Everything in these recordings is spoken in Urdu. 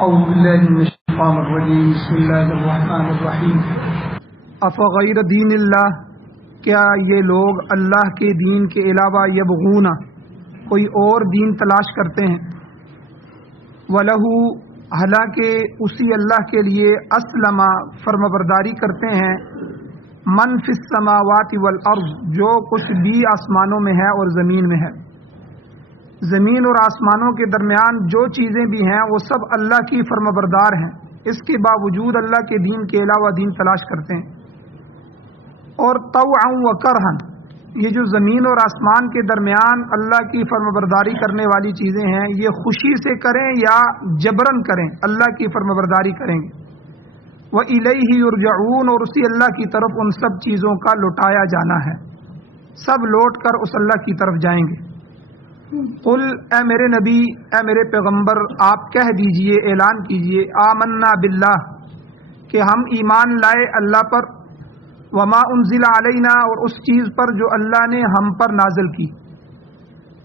أعوذ بالله من الشيطان الرجيم بسم الله الرحمن الرحیم افغیر دین اللہ، کیا یہ لوگ اللہ کے دین کے علاوہ یبغون کوئی اور دین تلاش کرتے ہیں؟ وَلَهُ، حالانکہ اسی اللہ کے لیے اسلم فرمانبرداری کرتے ہیں من فی السماوات والارض، جو کچھ بھی آسمانوں میں ہے اور زمین میں ہے۔ زمین اور آسمانوں کے درمیان جو چیزیں بھی ہیں وہ سب اللہ کی فرمانبردار ہیں، اس کے باوجود اللہ کے دین کے علاوہ دین تلاش کرتے ہیں۔ اور طوعا و کرہا، یہ جو زمین اور آسمان کے درمیان اللہ کی فرمانبرداری کرنے والی چیزیں ہیں، یہ خوشی سے کریں یا جبرن کریں، اللہ کی فرمانبرداری کریں گے۔ وَإِلَيْهِ يُرْجَعُونَ، اور اسی اللہ کی طرف ان سب چیزوں کا لوٹایا جانا ہے، سب لوٹ کر اس اللہ کی طرف جائیں گے۔ قل، اے میرے نبی، اے میرے پیغمبر، آپ کہہ دیجئے، اعلان کیجئے، آمنا باللہ، کہ ہم ایمان لائے اللہ پر، وما انزل علینا، اور اس چیز پر جو اللہ نے ہم پر نازل کی،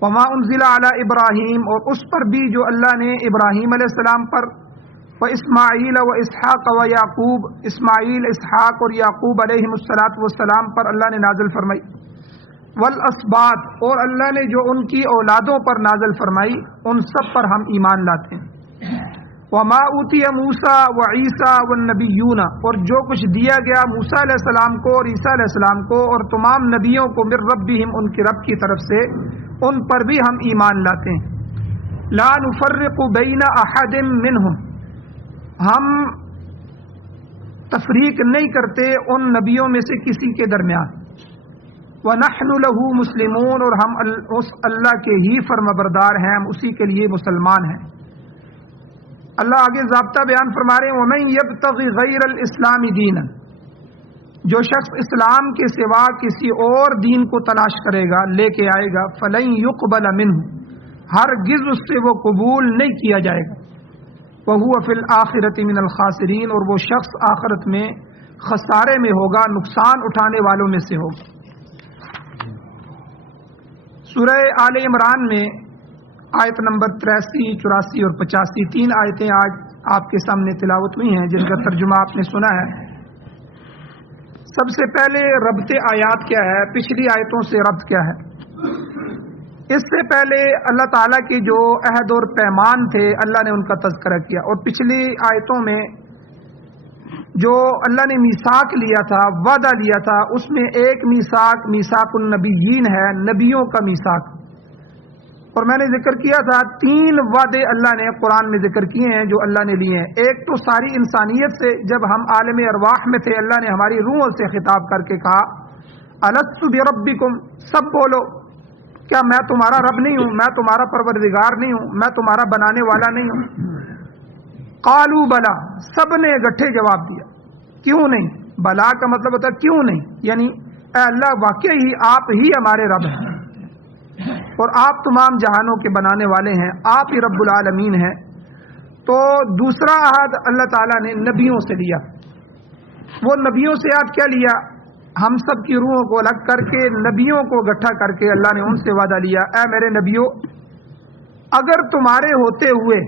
وما انزل علی ابراہیم، اور اس پر بھی جو اللہ نے ابراہیم علیہ السلام پر، واسماعیل و اسحاق و یعقوب، اسماعیل، اسحاق اور یعقوب علیہم السلام پر اللہ نے نازل فرمائی، والاسباط، اور اللہ نے جو ان کی اولادوں پر نازل فرمائی ان سب پر ہم ایمان لاتے ہیں۔ وما اوتی موسیٰ و عیسیٰ والنبیون، اور جو کچھ دیا گیا موسیٰ علیہ السلام کو اور عیسیٰ علیہ السلام کو اور تمام نبیوں کو، من ربہم، ان کے رب کی طرف سے، ان پر بھی ہم ایمان لاتے ہیں۔ لا نفرق بین احد منہم، ہم تفریق نہیں کرتے ان نبیوں میں سے کسی کے درمیان۔ وَنَحْنُ لَهُ مُسْلِمُونَ، اور ہم اس اللہ کے ہی فرمانبردار ہیں، ہم اسی کے لیے مسلمان ہیں۔ اللہ آگے ضابطہ بیان فرما رہے ہیں، وَمَن يَبْتَغِ غَيْرَ الْإِسْلَامِ دِينًا، جو شخص اسلام کے سوا کسی اور دین کو تلاش کرے گا، لے کے آئے گا، فَلَن يُقْبَلَ مِنْهُ، ہرگز اس سے وہ قبول نہیں کیا جائے گا، وَهُوَ فِي الْآخِرَةِ مِنَ الْخَاسِرِينَ، اور وہ شخص آخرت میں خسارے میں ہوگا، نقصان اٹھانے والوں میں سے ہوگا۔ سورہ آل عمران میں آیت نمبر 83، 84 اور 85، 3 آیتیں آج آپ کے سامنے تلاوت ہوئی ہیں، جن کا ترجمہ آپ نے سنا ہے۔ سب سے پہلے ربط آیات کیا ہے، پچھلی آیتوں سے ربط کیا ہے؟ اس سے پہلے اللہ تعالیٰ کے جو عہد اور پیمان تھے اللہ نے ان کا تذکرہ کیا، اور پچھلی آیتوں میں جو اللہ نے میثاق لیا تھا، وعدہ لیا تھا، اس میں ایک میثاق النبیین ہے، نبیوں کا میثاق۔ اور میں نے ذکر کیا تھا 3 وعدے اللہ نے قرآن میں ذکر کیے ہیں جو اللہ نے لیے ہیں۔ ایک تو ساری انسانیت سے، جب ہم عالم ارواح میں تھے اللہ نے ہماری روحوں سے خطاب کر کے کہا، الست بربکم، سب بولو، کیا میں تمہارا رب نہیں ہوں، میں تمہارا پروردگار نہیں ہوں، میں تمہارا بنانے والا نہیں ہوں؟ قالوا بلا، سب نے اکٹھے جواب دیا، کیوں نہیں؟ بلا کا مطلب ہوتا ہے کیوں نہیں، یعنی اے اللہ واقعی آپ ہی ہمارے رب ہیں اور آپ تمام جہانوں کے بنانے والے ہیں، آپ ہی رب العالمین ہیں۔ تو دوسرا عہد اللہ تعالیٰ نے نبیوں سے لیا، وہ نبیوں سے عہد کیا لیا؟ ہم سب کی روحوں کو الگ کر کے نبیوں کو اکٹھا کر کے اللہ نے ان سے وعدہ لیا، اے میرے نبیوں، اگر تمہارے ہوتے ہوئے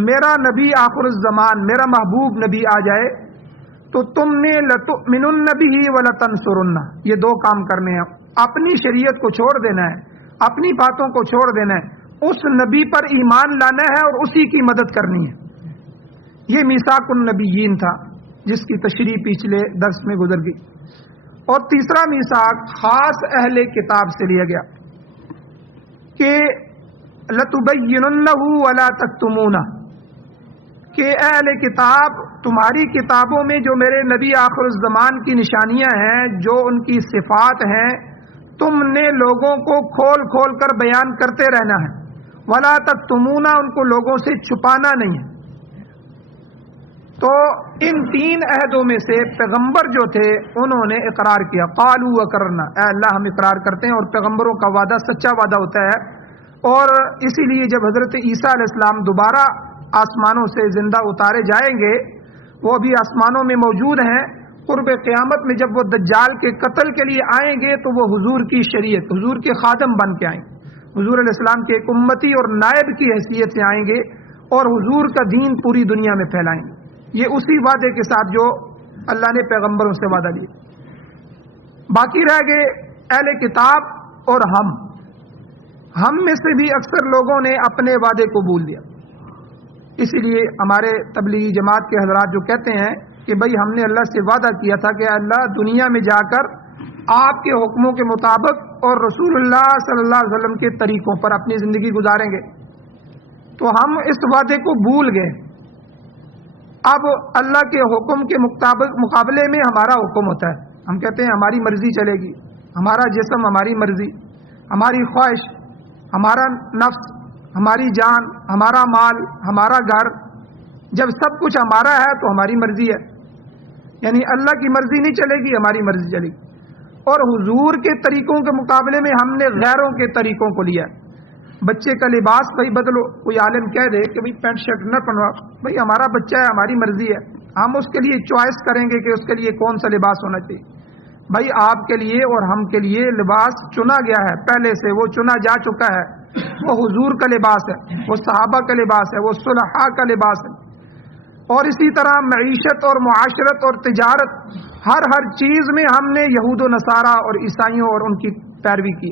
میرا نبی آخر الزمان، میرا محبوب نبی آ جائے تو تم نے لتؤمنن بہ ولتنصرن، یہ 2 کام کرنے ہیں، اپنی شریعت کو چھوڑ دینا ہے، اپنی باتوں کو چھوڑ دینا ہے، اس نبی پر ایمان لانا ہے اور اسی کی مدد کرنی ہے۔ یہ میثاق النبیین تھا جس کی تشریح پچھلے درس میں گزر گئی۔ اور تیسرا میثاق خاص اہل کتاب سے لیا گیا کہ لتبیننہ ولا تکتمونہ، کہ اے اہل کتاب، تمہاری کتابوں میں جو میرے نبی آخر الزمان کی نشانیاں ہیں، جو ان کی صفات ہیں، تم نے لوگوں کو کھول کھول کر بیان کرتے رہنا ہے، ولا تکتمونہ، ان کو لوگوں سے چھپانا نہیں ہے۔ تو ان 3 عہدوں میں سے پیغمبر جو تھے انہوں نے اقرار کیا، قالوا وکرنا، اے اللہ ہم اقرار کرتے ہیں، اور پیغمبروں کا وعدہ سچا وعدہ ہوتا ہے۔ اور اسی لیے جب حضرت عیسیٰ علیہ السلام دوبارہ آسمانوں سے زندہ اتارے جائیں گے، وہ ابھی آسمانوں میں موجود ہیں، قرب قیامت میں جب وہ دجال کے قتل کے لیے آئیں گے تو وہ حضور کی شریعت، حضور کے خادم بن کے آئیں گے، حضور علیہ السلام کے ایک امتی اور نائب کی حیثیت سے آئیں گے، اور حضور کا دین پوری دنیا میں پھیلائیں گے. یہ اسی وعدے کے ساتھ جو اللہ نے پیغمبروں سے وعدہ لیا. باقی رہ گئے اہل کتاب اور ہم میں سے بھی اکثر لوگوں نے اپنے وعدے کو بھول دیا. اسی لیے ہمارے تبلیغی جماعت کے حضرات جو کہتے ہیں کہ بھائی ہم نے اللہ سے وعدہ کیا تھا کہ اللہ دنیا میں جا کر آپ کے حکموں کے مطابق اور رسول اللہ صلی اللہ علیہ وسلم کے طریقوں پر اپنی زندگی گزاریں گے، تو ہم اس وعدے کو بھول گئے. اب اللہ کے حکم کے مقابلے میں ہمارا حکم ہوتا ہے. ہم کہتے ہیں ہماری مرضی چلے گی، ہمارا جسم ہماری مرضی، ہماری خواہش، ہمارا نفس، ہماری جان، ہمارا مال، ہمارا گھر. جب سب کچھ ہمارا ہے تو ہماری مرضی ہے، یعنی اللہ کی مرضی نہیں چلے گی، ہماری مرضی چلے گی. اور حضور کے طریقوں کے مقابلے میں ہم نے غیروں کے طریقوں کو لیا. بچے کا لباس بھائی بدلو، کوئی عالم کہہ دے کہ بھائی پینٹ شرٹ نہ پہنوا، بھائی ہمارا بچہ ہے، ہماری مرضی ہے، ہم اس کے لیے چوائس کریں گے کہ اس کے لیے کون سا لباس ہونا چاہیے. بھائی آپ کے لیے اور ہم کے لیے لباس چنا گیا ہے، پہلے سے وہ چنا جا چکا ہے. وہ حضور کا لباس ہے، وہ صحابہ کا لباس ہے، وہ صلحاء کا لباس ہے. اور اسی طرح معیشت اور معاشرت اور تجارت، ہر چیز میں ہم نے یہود و نصارہ اور عیسائیوں اور ان کی پیروی کی.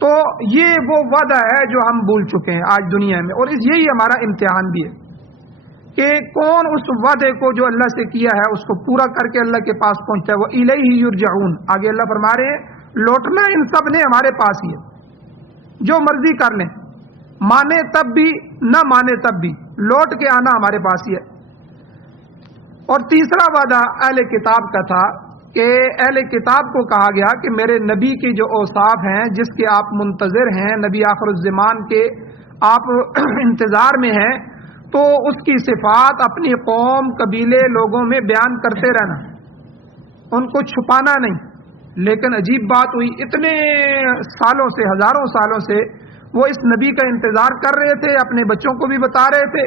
تو یہ وہ وعدہ ہے جو ہم بھول چکے ہیں آج دنیا میں، اور یہی ہمارا امتحان بھی ہے کہ کون اس وعدے کو جو اللہ سے کیا ہے اس کو پورا کر کے اللہ کے پاس پہنچتا ہے. وہ الیہ یرجعون، آگے اللہ فرما رہے ہیں لوٹنا ان سب نے ہمارے پاس ہی ہے. جو مرضی کر لیں، مانے تب بھی نہ مانے تب بھی، لوٹ کے آنا ہمارے پاس ہی ہے. اور تیسرا وعدہ اہل کتاب کا تھا کہ اہل کتاب کو کہا گیا کہ میرے نبی کے جو اوصاف ہیں جس کے آپ منتظر ہیں، نبی آخر الزمان کے آپ انتظار میں ہیں، تو اس کی صفات اپنی قوم، قبیلے، لوگوں میں بیان کرتے رہنا، ان کو چھپانا نہیں. لیکن عجیب بات ہوئی، اتنے سالوں سے، ہزاروں سالوں سے وہ اس نبی کا انتظار کر رہے تھے، اپنے بچوں کو بھی بتا رہے تھے.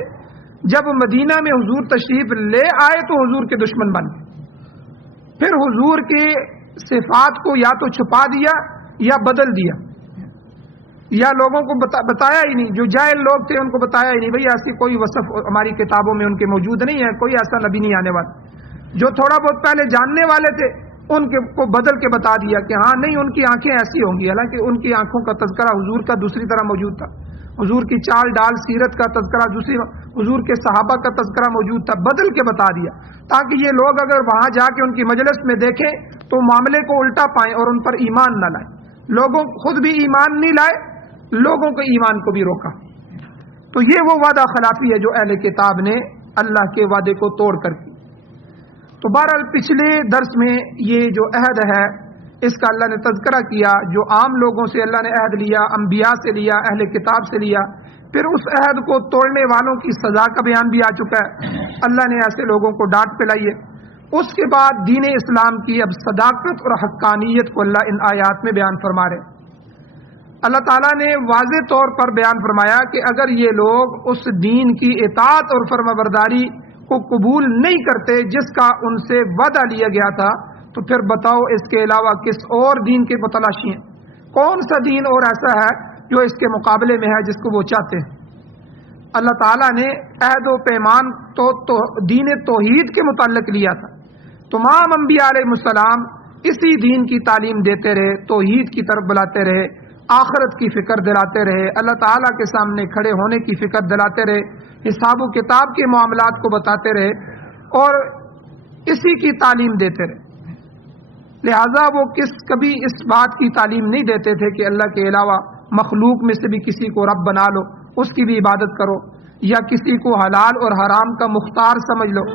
جب مدینہ میں حضور تشریف لے آئے تو حضور کے دشمن بن گئے. پھر حضور کی صفات کو یا تو چھپا دیا یا بدل دیا، یا لوگوں کو بتایا ہی نہیں. جو جاہل لوگ تھے ان کو بتایا ہی نہیں، بھئی ایسی کوئی وصف ہماری کتابوں میں ان کے موجود نہیں ہے، کوئی ایسا نبی نہیں آنے والا. جو تھوڑا بہت پہلے جاننے والے تھے ان کو بدل کے بتا دیا کہ ہاں نہیں، ان کی آنکھیں ایسی ہوں گی، حالانکہ ان کی آنکھوں کا تذکرہ حضور کا دوسری طرح موجود تھا. حضور کی چال ڈال سیرت کا تذکرہ دوسری، حضور کے صحابہ کا تذکرہ موجود تھا، بدل کے بتا دیا تاکہ یہ لوگ اگر وہاں جا کے ان کی مجلس میں دیکھیں تو معاملے کو الٹا پائیں اور ان پر ایمان نہ لائیں. لوگوں خود بھی ایمان نہیں لائے، لوگوں کے ایمان کو بھی روکا. تو یہ وہ وعدہ خلافی ہے جو اہل کتاب نے اللہ کے وعدے کو توڑ کر کی. تو بہرحال پچھلے درس میں یہ جو عہد ہے اس کا اللہ نے تذکرہ کیا، جو عام لوگوں سے اللہ نے عہد لیا، انبیاء سے لیا، اہل کتاب سے لیا. پھر اس عہد کو توڑنے والوں کی سزا کا بیان بھی آ چکا ہے، اللہ نے ایسے لوگوں کو ڈانٹ پلائی ہے. اس کے بعد دین اسلام کی اب صداقت اور حقانیت کو اللہ ان آیات میں بیان فرما رہے. اللہ تعالیٰ نے واضح طور پر بیان فرمایا کہ اگر یہ لوگ اس دین کی اطاعت اور فرمانبرداری کو قبول نہیں کرتے جس کا ان سے وعدہ لیا گیا تھا، تو پھر بتاؤ اس کے علاوہ کس اور دین کے متلاشی ہیں؟ کون سا دین اور ایسا ہے جو اس کے مقابلے میں ہے جس کو وہ چاہتے ہیں؟ اللہ تعالیٰ نے عہد و پیمان تو دین توحید کے متعلق لیا تھا. تمام انبیاء علیہ السلام اسی دین کی تعلیم دیتے رہے، توحید کی طرف بلاتے رہے، آخرت کی فکر دلاتے رہے، اللہ تعالیٰ کے سامنے کھڑے ہونے کی فکر دلاتے رہے، حساب و کتاب کے معاملات کو بتاتے رہے اور اسی کی تعلیم دیتے رہے. لہذا وہ کبھی اس بات کی تعلیم نہیں دیتے تھے کہ اللہ کے علاوہ مخلوق میں سے بھی کسی کو رب بنا لو، اس کی بھی عبادت کرو، یا کسی کو حلال اور حرام کا مختار سمجھ لو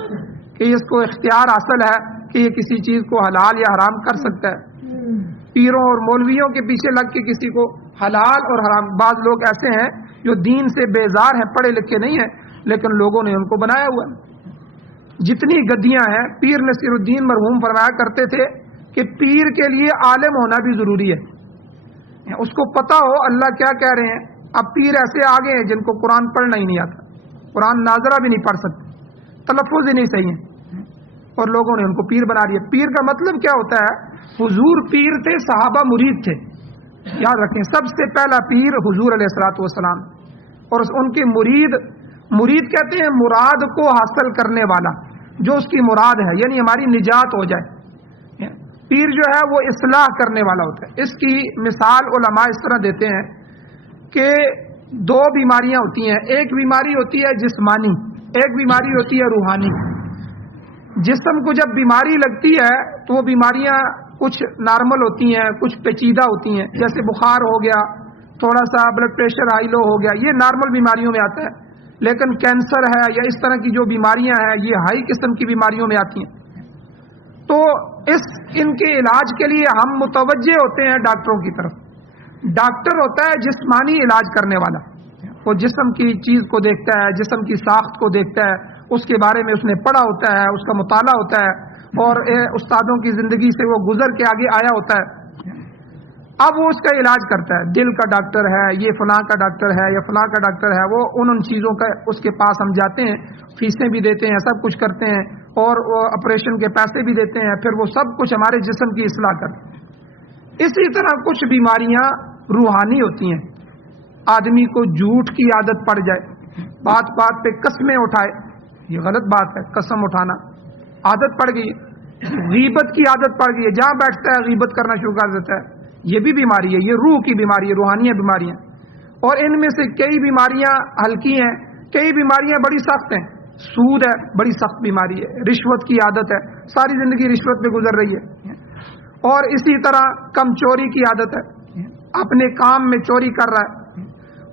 کہ اس کو اختیار حاصل ہے کہ یہ کسی چیز کو حلال یا حرام کر سکتا ہے. پیروں اور مولویوں کے پیچھے لگ کے کسی کو حلال اور حرام. بعض لوگ ایسے ہیں جو دین سے بیزار ہیں، پڑھے لکھے نہیں ہیں، لیکن لوگوں نے ان کو بنایا ہوا ہے. جتنی گدیاں ہیں، پیر نصیر الدین مرحوم فرمایا کرتے تھے کہ پیر کے لیے عالم ہونا بھی ضروری ہے، اس کو پتہ ہو اللہ کیا کہہ رہے ہیں. اب پیر ایسے آگے ہیں جن کو قرآن پڑھنا ہی نہیں آتا، قرآن ناظرہ بھی نہیں پڑھ سکتے، تلفظ ہی نہیں صحیح ہے، اور لوگوں نے ان کو پیر بنا دیا. پیر کا مطلب کیا ہوتا ہے؟ حضور پیر تھے، صحابہ مرید تھے. یاد رکھیں، سب سے پہلا پیر حضور علیہ الصلوۃ والسلام، اور ان کے مرید مرید کہتے ہیں مراد کو حاصل کرنے والا، جو اس کی مراد ہے، یعنی ہماری نجات ہو جائے۔ پیر جو ہے وہ اصلاح کرنے والا ہوتا ہے۔ اس کی مثال علماء اس طرح دیتے ہیں کہ دو بیماریاں ہوتی ہیں، ایک بیماری ہوتی ہے جسمانی، ایک بیماری ہوتی ہے روحانی۔ جسم کو جب بیماری لگتی ہے تو وہ بیماریاں کچھ نارمل ہوتی ہیں، کچھ پیچیدہ ہوتی ہیں، جیسے بخار ہو گیا، تھوڑا سا بلڈ پریشر ہائی لو ہو گیا، یہ نارمل بیماریوں میں آتا ہے۔ لیکن کینسر ہے یا اس طرح کی جو بیماریاں ہیں یہ ہائی قسم کی بیماریوں میں آتی ہیں۔ تو ان کے علاج کے لیے ہم متوجہ ہوتے ہیں ڈاکٹروں کی طرف۔ ڈاکٹر ہوتا ہے جسمانی علاج کرنے والا، وہ جسم کی چیز کو دیکھتا ہے، جسم کی ساخت کو دیکھتا ہے، اس کے بارے میں اس نے پڑھا ہوتا ہے، اس کا مطالعہ ہوتا ہے، اور استادوں کی زندگی سے وہ گزر کے آگے آیا ہوتا ہے۔ اب وہ اس کا علاج کرتا ہے، دل کا ڈاکٹر ہے، یہ فلاں کا ڈاکٹر ہے یا فلاں کا ڈاکٹر ہے، وہ ان چیزوں کا اس کے پاس ہم جاتے ہیں، فیسیں بھی دیتے ہیں، سب کچھ کرتے ہیں، اور وہ آپریشن کے پیسے بھی دیتے ہیں، پھر وہ سب کچھ ہمارے جسم کی اصلاح کرتے ہیں۔ اسی طرح کچھ بیماریاں روحانی ہوتی ہیں۔ آدمی کو جھوٹ کی عادت پڑ جائے، بات بات پہ قسمیں اٹھائے، یہ غلط بات ہے، قسم اٹھانا عادت پڑ گئی ہے۔ غیبت کی عادت پڑ گئی ہے، جہاں بیٹھتا ہے غیبت کرنا شروع کر دیتا ہے، یہ بھی بیماری ہے، یہ روح کی بیماری ہے، روحانی بیماریاں۔ اور ان میں سے کئی بیماریاں ہلکی ہیں، کئی بیماریاں بڑی سخت ہیں۔ سود ہے، بڑی سخت بیماری ہے۔ رشوت کی عادت ہے، ساری زندگی رشوت پہ گزر رہی ہے۔ اور اسی طرح کم چوری کی عادت ہے، اپنے کام میں چوری کر رہا ہے۔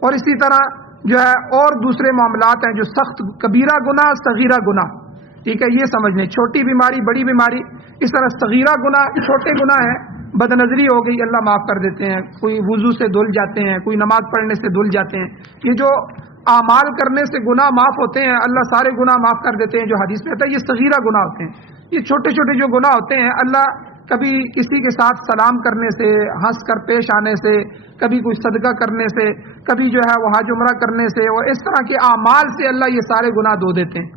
اور اسی طرح جو ہے اور دوسرے معاملات ہیں جو سخت، کبیرہ گناہ، صغیرہ گناہ، ٹھیک ہے، یہ سمجھ لیں، چھوٹی بیماری، بڑی بیماری۔ اس طرح صغیرہ گناہ چھوٹے گناہ ہیں، بد نظری ہو گئی، اللہ معاف کر دیتے ہیں، کوئی وضو سے دھل جاتے ہیں، کوئی نماز پڑھنے سے دھل جاتے ہیں، یہ جو اعمال کرنے سے گناہ معاف ہوتے ہیں، اللہ سارے گناہ معاف کر دیتے ہیں، جو حدیث میں آتا ہے، یہ صغیرہ گناہ ہوتے ہیں۔ یہ چھوٹے چھوٹے جو گناہ ہوتے ہیں، اللہ کبھی کسی کے ساتھ سلام کرنے سے، ہنس کر پیش آنے سے، کبھی کوئی صدقہ کرنے سے، کبھی جو ہے وہ حج عمرہ کرنے سے، اور اس طرح کے اعمال سے اللہ یہ سارے گناہ دھو دیتے ہیں۔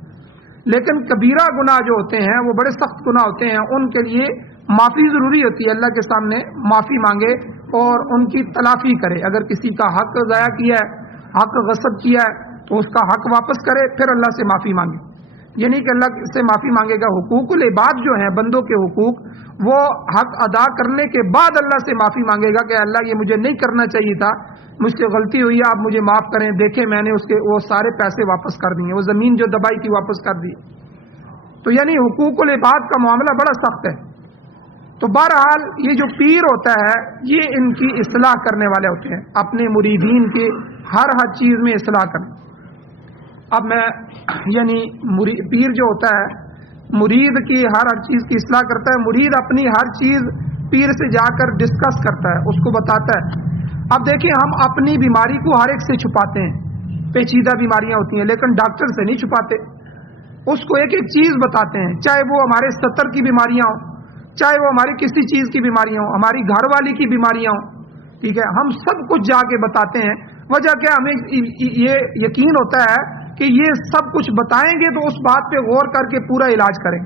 لیکن کبیرہ گناہ جو ہوتے ہیں وہ بڑے سخت گناہ ہوتے ہیں، ان کے لیے معافی ضروری ہوتی ہے، اللہ کے سامنے معافی مانگے اور ان کی تلافی کرے۔ اگر کسی کا حق ضائع کیا ہے، حق غصب کیا ہے، تو اس کا حق واپس کرے، پھر اللہ سے معافی مانگے۔ یعنی کہ اللہ سے معافی مانگے گا۔ حقوق العباد جو ہیں، بندوں کے حقوق، وہ حق ادا کرنے کے بعد اللہ سے معافی مانگے گا کہ اللہ یہ مجھے نہیں کرنا چاہیے تھا، مجھ سے غلطی ہوئی ہے، آپ مجھے معاف کریں، دیکھیں میں نے اس کے وہ سارے پیسے واپس کر دیے، وہ زمین جو دبائی تھی واپس کر دی۔ تو یعنی حقوق العباد کا معاملہ بڑا سخت ہے۔ تو بہرحال یہ جو پیر ہوتا ہے یہ ان کی اصلاح کرنے والے ہوتے ہیں، اپنے مریدین کے ہر چیز میں اصلاح کریں۔ اب میں یعنی پیر جو ہوتا ہے مرید کی ہر چیز کی اصلاح کرتا ہے۔ مرید اپنی ہر چیز پیر سے جا کر ڈسکس کرتا ہے، اس کو بتاتا ہے۔ اب دیکھیں، ہم اپنی بیماری کو ہر ایک سے چھپاتے ہیں، پیچیدہ بیماریاں ہوتی ہیں، لیکن ڈاکٹر سے نہیں چھپاتے، اس کو ایک ایک چیز بتاتے ہیں، چاہے وہ ہمارے سطر کی بیماریاں ہوں، چاہے وہ ہماری کسی چیز کی بیماریاں ہوں، ہماری گھر والی کی بیماریاں ہوں، ٹھیک ہے، ہم سب کچھ جا کے بتاتے ہیں۔ وجہ کیا؟ ہمیں یہ یقین ہوتا ہے کہ یہ سب کچھ بتائیں گے تو اس بات پہ غور کر کے پورا علاج کریں۔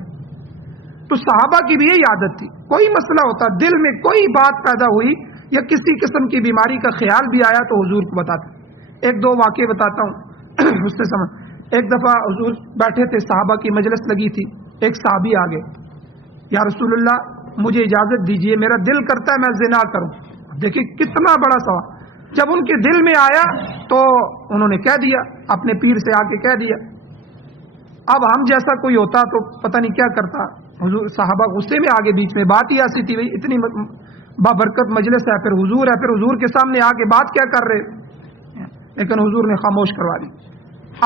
تو صحابہ کی بھی یہی عادت تھی، کوئی مسئلہ ہوتا، دل میں کوئی بات پیدا ہوئی یا کسی قسم کی بیماری کا خیال بھی آیا تو حضور کو بتاتے۔ ایک دو واقعے بتاتا ہوں اس سے سمجھ۔ ایک دفعہ حضور بیٹھے تھے، صحابہ کی مجلس لگی تھی، ایک صحابی آ گئے، یا رسول اللہ مجھے اجازت دیجئے، میرا دل کرتا ہے میں زنا کروں۔ دیکھیں کتنا بڑا سوال، جب ان کے دل میں آیا تو انہوں نے کہہ دیا، اپنے پیر سے آ کے کہہ دیا۔ اب ہم جیسا کوئی ہوتا تو پتہ نہیں کیا کرتا۔ حضور صحابہ غصے میں آگے، بیچ میں بات ہی ایسی تھی، اتنی بابرکت مجلس ہے، پھر حضور ہے، پھر حضور کے سامنے آ کے بات کیا کر رہے، لیکن حضور نے خاموش کروا دی۔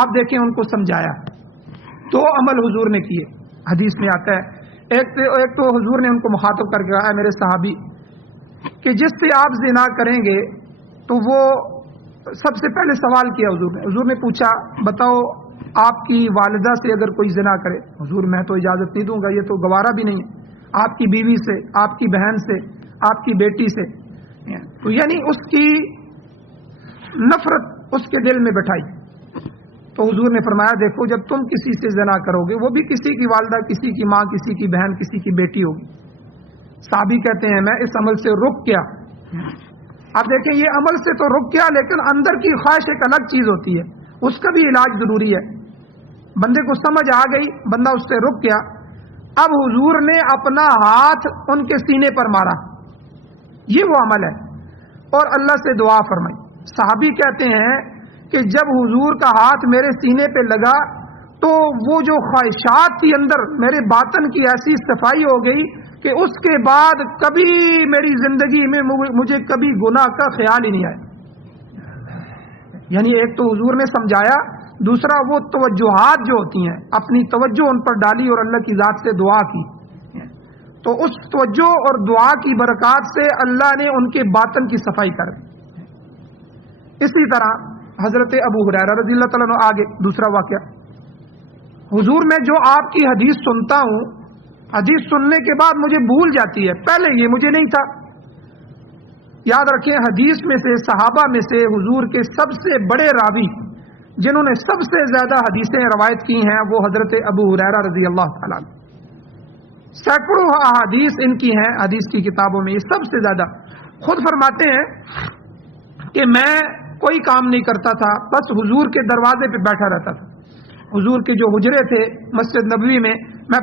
اب دیکھیں ان کو سمجھایا، دو عمل حضور نے کیے، حدیث میں آتا ہے۔ ایک تو حضور نے ان کو مخاطب کر کے کہا، اے میرے صحابی، کہ جس سے آپ زنا کریں گے تو وہ سب سے پہلے سوال کیا حضور نے پوچھا بتاؤ آپ کی والدہ سے اگر کوئی زنا کرے، حضور میں تو اجازت نہیں دوں گا، یہ تو گوارا بھی نہیں ہے، آپ کی بیوی سے، آپ کی بہن سے، آپ کی بیٹی سے، تو یعنی اس کی نفرت اس کے دل میں بٹھائی۔ تو حضور نے فرمایا دیکھو جب تم کسی سے زنا کرو گے، وہ بھی کسی کی والدہ، کسی کی ماں، کسی کی بہن، کسی کی بیٹی ہوگی۔ صحابی کہتے ہیں میں اس عمل سے رک گیا۔ اب دیکھیں یہ عمل سے تو رک گیا، لیکن اندر کی خواہش ایک الگ چیز ہوتی ہے، اس کا بھی علاج ضروری ہے. بندے کو سمجھ آ گئی, بندہ اس سے رک گیا. اب حضور نے اپنا ہاتھ ان کے سینے پر مارا, یہ وہ عمل ہے, اور اللہ سے دعا فرمائی. صحابی کہتے ہیں کہ جب حضور کا ہاتھ میرے سینے پہ لگا تو وہ جو خواہشات تھی اندر, میرے باطن کی ایسی صفائی ہو گئی کہ اس کے بعد کبھی میری زندگی میں مجھے کبھی گناہ کا خیال ہی نہیں آیا. یعنی ایک تو حضور نے سمجھایا, دوسرا وہ توجہات جو ہوتی ہیں اپنی توجہ ان پر ڈالی اور اللہ کی ذات سے دعا کی, تو اس توجہ اور دعا کی برکات سے اللہ نے ان کے باطن کی صفائی کر دی. اسی طرح حضرت ابو ہریرہ رضی اللہ تعالیٰ عنہ, آگے دوسرا واقعہ. حضور میں جو آپ کی حدیث سنتا ہوں, حدیث سننے کے بعد مجھے بھول جاتی ہے, پہلے یہ مجھے نہیں تھا. یاد رکھیں, حدیث میں سے صحابہ میں سے حضور کے سب سے بڑے راوی جنہوں نے سب سے زیادہ حدیثیں روایت کی ہیں وہ حضرت ابو ہریرہ رضی اللہ تعالیٰ عنہ. سینکڑوں احادیث ان کی ہیں حدیث کی کتابوں میں, یہ سب سے زیادہ. خود فرماتے ہیں کہ میں کوئی کام نہیں کرتا تھا, بس حضور کے دروازے پہ بیٹھا رہتا تھا. حضور کے جو حجرے تھے مسجد نبوی میں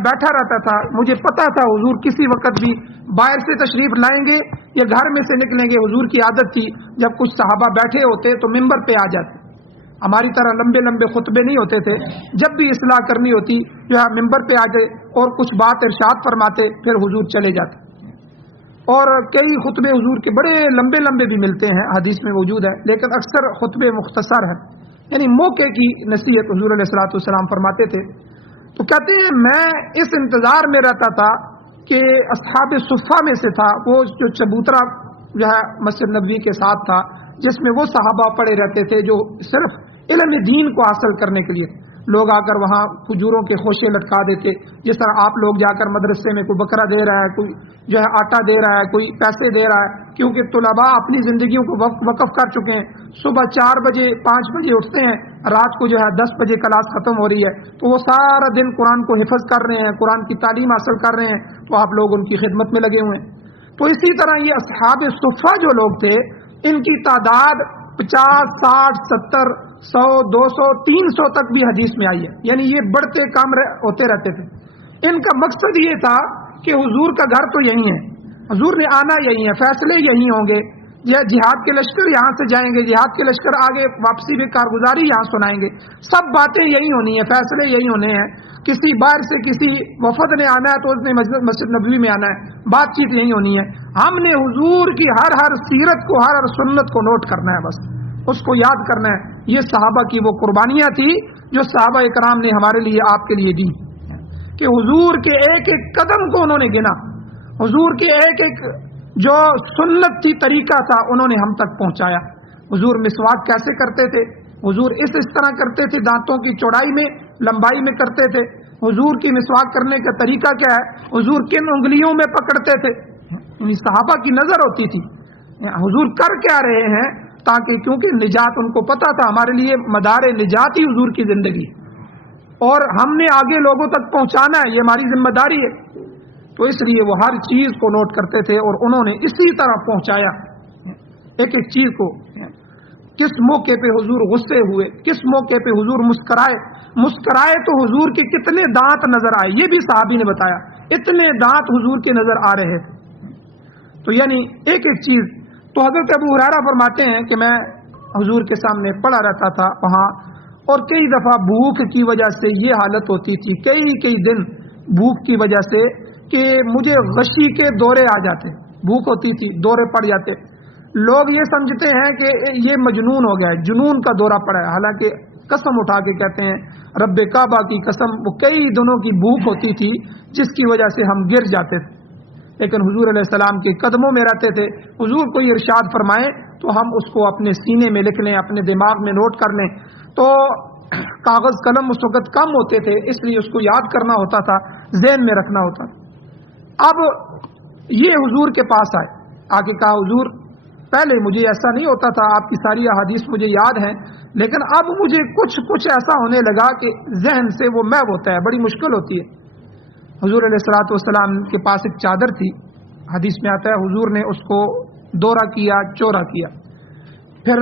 بیٹھا رہتا تھا. مجھے پتا تھا حضور کسی وقت بھی باہر سے تشریف لائیں گے یا گھر میں سے نکلیں گے. حضور کی عادت تھی جب کچھ صحابہ بیٹھے ہوتے تو منبر پہ آ جاتے. ہماری طرح لمبے لمبے خطبے نہیں ہوتے تھے. جب بھی اصلاح کرنی ہوتی جو ہے منبر پہ آ گئے اور کچھ بات ارشاد فرماتے, پھر حضور چلے جاتے. اور کئی خطبے حضور کے بڑے لمبے لمبے بھی ملتے ہیں, حدیث میں موجود ہے, لیکن اکثر خطبے مختصر ہیں. یعنی موقع کی نصیحت حضور علیہ الصلوۃ والسلام فرماتے تھے. تو کہتے ہیں میں اس انتظار میں رہتا تھا کہ اصحاب صفہ میں سے تھا وہ جو چبوترا جو ہے مسجد نبوی کے ساتھ تھا, جس میں وہ صحابہ پڑے رہتے تھے جو صرف علم دین کو حاصل کرنے کے لیے لوگ آ کر وہاں کھجوروں کے خوشے لٹکا دیتے. جس طرح آپ لوگ جا کر مدرسے میں کوئی بکرا دے رہا ہے, کوئی جو ہے آٹا دے رہا ہے, کوئی پیسے دے رہا ہے, کیونکہ طلباء اپنی زندگیوں کو وقف کر چکے ہیں. صبح 4 بجے 5 بجے اٹھتے ہیں, رات کو جو ہے 10 بجے کلاس ختم ہو رہی ہے, تو وہ سارا دن قرآن کو حفظ کر رہے ہیں, قرآن کی تعلیم حاصل کر رہے ہیں, تو آپ لوگ ان کی خدمت میں لگے ہوئے ہیں. تو اسی طرح یہ اصحاب صفہ جو لوگ تھے, ان کی تعداد 50 60 70 100 200 300 تک بھی حدیث میں آئی ہے. یعنی یہ بڑھتے کام ہوتے رہتے تھے. ان کا مقصد یہ تھا کہ حضور کا گھر تو یہی ہے, حضور نے آنا یہی ہے, فیصلے یہی ہوں گے, یا جہاد کے لشکر یہاں سے جائیں گے, جہاد کے لشکر آگے واپسی میں کارگزاری یہاں سنائیں گے, سب باتیں یہی ہونی ہیں, فیصلے یہی ہونے ہیں. کسی باہر سے کسی وفد نے آنا ہے تو اس نے مسجد نبوی میں آنا ہے, بات چیت یہی ہونی ہے. ہم نے حضور کی ہر سیرت کو, ہر سنت کو نوٹ کرنا ہے, بس اس کو یاد کرنا ہے. یہ صحابہ کی وہ قربانیاں تھی جو صحابہ اکرام نے ہمارے لیے, آپ کے لیے دی, کہ حضور کے ایک ایک قدم کو انہوں نے گنا, حضور کے ایک ایک جو سنت تھی, طریقہ تھا, انہوں نے ہم تک پہنچایا. حضور مسواک کیسے کرتے تھے, حضور اس طرح کرتے تھے, دانتوں کی چوڑائی میں لمبائی میں کرتے تھے. حضور کی مسواک کرنے کا طریقہ کیا ہے, حضور کن انگلیوں میں پکڑتے تھے. یعنی صحابہ کی نظر ہوتی تھی حضور کر کیا رہے ہیں, تاکہ کیونکہ نجات ان کو پتا تھا, ہمارے لیے مدار نجات ہی حضور کی زندگی, اور ہم نے آگے لوگوں تک پہنچانا ہے, یہ ہماری ذمہ داری ہے. تو اس لیے وہ ہر چیز کو نوٹ کرتے تھے, اور انہوں نے اسی طرح پہنچایا ایک ایک چیز کو. کس موقع پہ حضور غصے ہوئے, کس موقع پہ حضور مسکرائے تو حضور کے کتنے دانت نظر آئے, یہ بھی صحابی نے بتایا, اتنے دانت حضور کے نظر آ رہے تھے. تو یعنی ایک ایک چیز. تو حضرت ابو ہریرہ فرماتے ہیں کہ میں حضور کے سامنے پڑا رہتا تھا وہاں, اور کئی دفعہ بھوک کی وجہ سے یہ حالت ہوتی تھی, کئی دن بھوک کی وجہ سے کہ مجھے غشی کے دورے آ جاتے, بھوک ہوتی تھی, دورے پڑ جاتے. لوگ یہ سمجھتے ہیں کہ یہ مجنون ہو گیا ہے, جنون کا دورہ پڑا ہے, حالانکہ قسم اٹھا کے کہتے ہیں رب کعبہ کی قسم, وہ کئی دنوں کی بھوک ہوتی تھی جس کی وجہ سے ہم گر جاتے تھے. لیکن حضور علیہ السلام کے قدموں میں رہتے تھے. حضور کوئی ارشاد فرمائیں تو ہم اس کو اپنے سینے میں لکھ لیں, اپنے دماغ میں نوٹ کر لیں. تو کاغذ قلم اس وقت کم ہوتے تھے, اس لیے اس کو یاد کرنا ہوتا تھا, ذہن میں رکھنا ہوتا تھا. اب یہ حضور کے پاس آئے, آ کے کہا حضور پہلے مجھے ایسا نہیں ہوتا تھا, آپ کی ساری احادیث مجھے یاد ہیں, لیکن اب مجھے کچھ ایسا ہونے لگا کہ ذہن سے وہ محو ہوتا ہے, بڑی مشکل ہوتی ہے. حضور علیہ الصلوۃ والسلام کے پاس ایک چادر تھی, حدیث میں آتا ہے حضور نے اس کو دورہ کیا, چورا کیا, پھر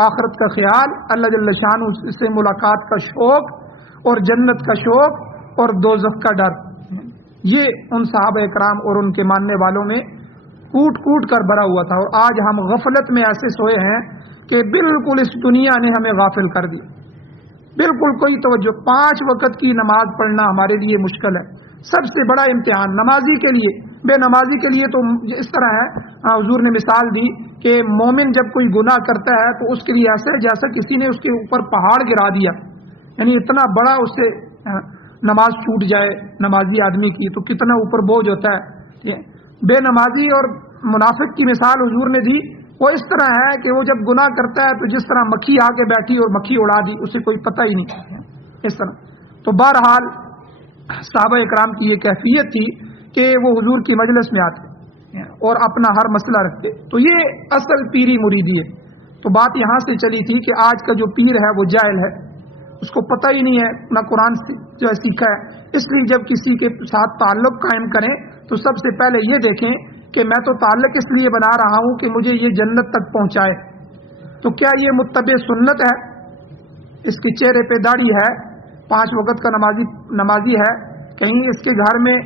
آخرت کا خیال، اللہ جل شانہ سے ملاقات کا شوق اور جنت کا شوق اور دوزخ کا ڈر، یہ ان صحابہ کرام اور ان کے ماننے والوں میں کوٹ کوٹ کر بھرا ہوا تھا. اور آج ہم غفلت میں ایسے سوئے ہیں کہ بالکل اس دنیا نے ہمیں غافل کر دیا، بالکل کوئی توجہ. 5 وقت کی نماز پڑھنا ہمارے لیے مشکل ہے. سب سے بڑا امتحان نمازی کے لیے، بے نمازی کے لیے تو اس طرح ہے، حضور نے مثال دی کہ مومن جب کوئی گناہ کرتا ہے تو اس کے لیے ایسے جیسا کسی نے اس کے اوپر پہاڑ گرا دیا، یعنی اتنا بڑا اس سے نماز چھوٹ جائے نمازی آدمی کی تو کتنا اوپر بوجھ ہوتا ہے. بے نمازی اور منافق کی مثال حضور نے دی، وہ اس طرح ہے کہ وہ جب گناہ کرتا ہے تو جس طرح مکھی آ کے بیٹھی اور مکھی اڑا دی، اسے کوئی پتہ ہی نہیں، اس طرح. تو بہرحال صحابہ اکرام کی یہ کیفیت تھی کہ وہ حضور کی مجلس میں آتے اور اپنا ہر مسئلہ رکھتے. تو یہ اصل پیری مریدی ہے. تو بات یہاں سے چلی تھی کہ آج کا جو پیر ہے وہ جاہل ہے، اس کو پتہ ہی نہیں ہے نہ قرآن سے جو ہے سیکھا ہے. اس لیے جب کسی کے ساتھ تعلق قائم کریں تو سب سے پہلے یہ دیکھیں کہ میں تو تعلق اس لیے بنا رہا ہوں کہ مجھے یہ جنت تک پہنچائے. تو کیا یہ متبع سنت ہے؟ اس کے چہرے پہ داڑھی ہے، 5 وقت کا نمازی ہے، کہیں اس کے گھر میں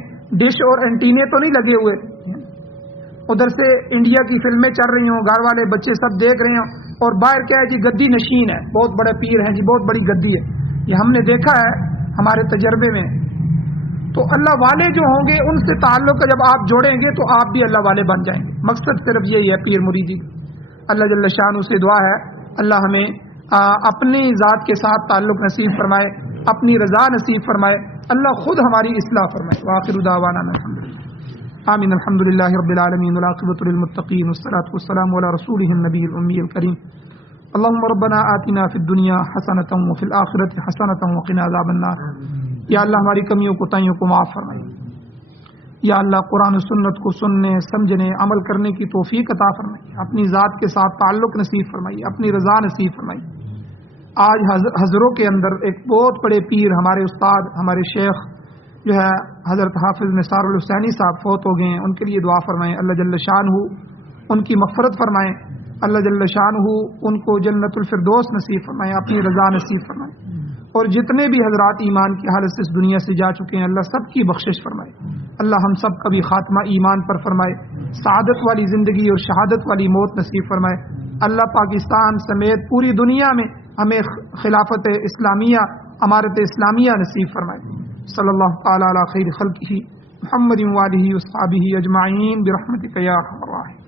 ڈش اور اینٹینے تو نہیں لگے ہوئے، ادھر سے انڈیا کی فلمیں چل رہی ہوں، گھر والے بچے سب دیکھ رہے ہوں، اور باہر کیا ہے جی گدی نشین ہے، بہت بڑے پیر ہیں جی، بہت بڑی گدی ہے. یہ ہم نے دیکھا ہے ہمارے تجربے میں. تو اللہ والے جو ہوں گے ان سے تعلق جب آپ جوڑیں گے تو آپ بھی اللہ والے بن جائیں گے. مقصد صرف یہی ہے پیر مریدی. اللہ جل شانہ سے دعا ہے اللہ ہمیں اپنی ذات کے ساتھ تعلق نصیب فرمائے، اپنی رضا نصیب فرمائے، اللہ خود ہماری اصلاح فرمائے. وآخر دعوانا الحمدللہ آمین. الحمدللہ رب العالمین والعاقبۃ للمتقین والصلاۃ والسلام علی رسولہ النبی الامی الکریم. اللهم ربنا آتنا فی الدنیا حسنۃ وفی الآخرۃ حسنۃ وقنا عذاب النار. یا اللہ ہماری کمیوں کو تائیوں کو معاف فرمائے. یا اللہ قرآن و سنت کو سننے، سمجھنے، عمل کرنے کی توفیق عطا فرمائیے. اپنی ذات کے ساتھ تعلق نصیب فرمائیے، اپنی رضا نصیب فرمائیے. آج حضروں کے اندر ایک بہت بڑے پیر، ہمارے استاد، ہمارے شیخ جو ہے حضرت حافظ نثار الحسینی صاحب فوت ہو گئے ہیں. ان کے لیے دعا فرمائیں، اللہ جل شانہ ان کی مغفرت فرمائیں، اللہ جل شانہ ان کو جنت الفردوس نصیب فرمائیں، اپنی رضا نصیب فرمائیں. اور جتنے بھی حضرات ایمان کی حالت سے اس دنیا سے جا چکے ہیں اللہ سب کی بخشش فرمائے. اللہ ہم سب کا بھی خاتمہ ایمان پر فرمائے، سعادت والی زندگی اور شہادت والی موت نصیب فرمائے. اللہ پاکستان سمیت پوری دنیا میں ہمیں خلافت اسلامیہ، امارت اسلامیہ نصیب فرمائے. صلی اللہ تعالی علی خیر خلقہ محمد و آلہ و صحبہ اجمعین برحمتک یا ارحم الراحمین.